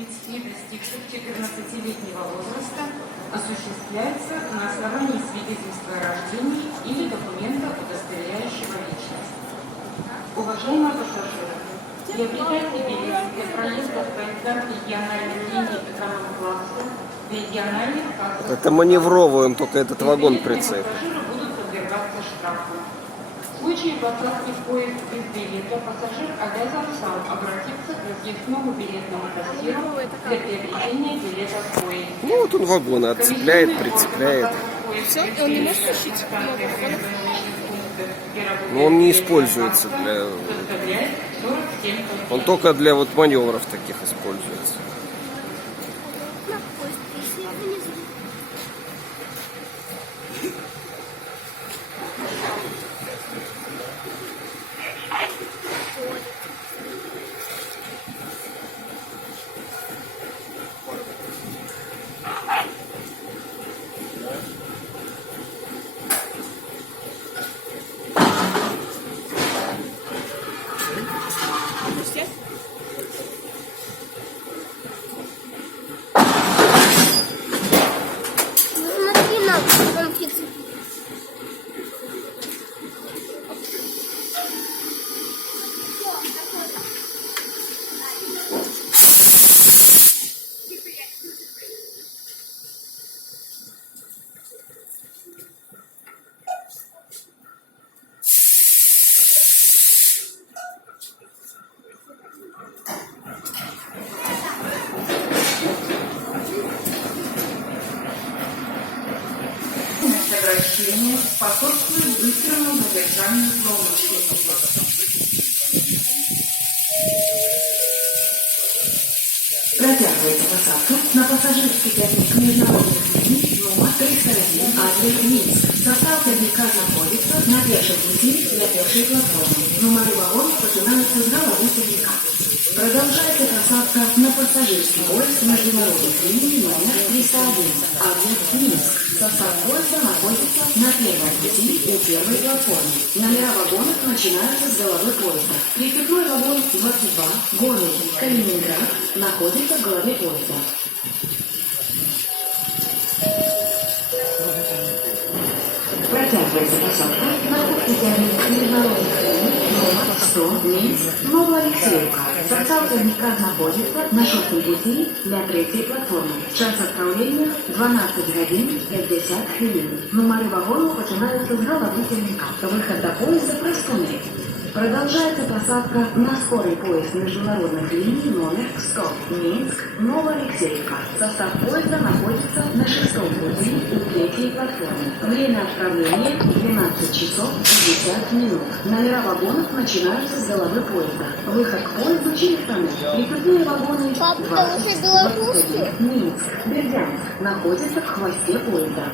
лиц, не достигших 14-летнего возраста, осуществляется на основании свидетельства о рождении или документа, удостоверяющего личность. Уважаемые пассажиры, приобретайте билеты для проезда в поездах региональных линий эконом-класса в региональных кассах. Это маневровый, он только этот вагон прицеп. Пассажиры будут подвергаться штрафу. В случае посадки в поезд без билета пассажир обязан сам обратиться к разъездному билетному кассиру для приобретения билета в поезд. Ну вот он вагоны отцепляет, прицепляет. Все, и он не может тащить? Но он не используется для... Он только для вот маневров таких используется. Смотри на конфеты. Обращение способствует быстрому задержанию злоумышленников. Протягивайте посадку на пассажирский тягник международных линий номер 301 адрес Минск. Состав тягника находится на пешем пути для пешей платформы. Номеры вагонов начинаются с головы тягника. Продолжается посадка на пассажирский поезд международных линий номер 301 адрес Минск. Состав поезда находится на первом пути у первой платформы. Номера вагонов начинаются с головы поезда. Прикрепной вагон 22, город Калининград, находится в голове поезда. Протягивается посадка на тягник международных линий номер 100 Минск, Новоалексеевка. Состав тягника находится на шестом пути для третьей платформы. Час отправления 12 годин 50 хвилин. Номеры вагонов начинаются с головы тягника. Выход до поезда простой. Продолжается посадка на скорый поезд международных линий номер 100 Минск, Новоалексеевка. Состав поезда находится на шестом пути у третьей платформы. Время отправления 12 часов 50 минут. Номера вагонов начинаются с головы поезда. Выход к поезду через тоннель. Прикрепные вагоны 20, 21, Минск, Бердянск находятся в хвосте поезда.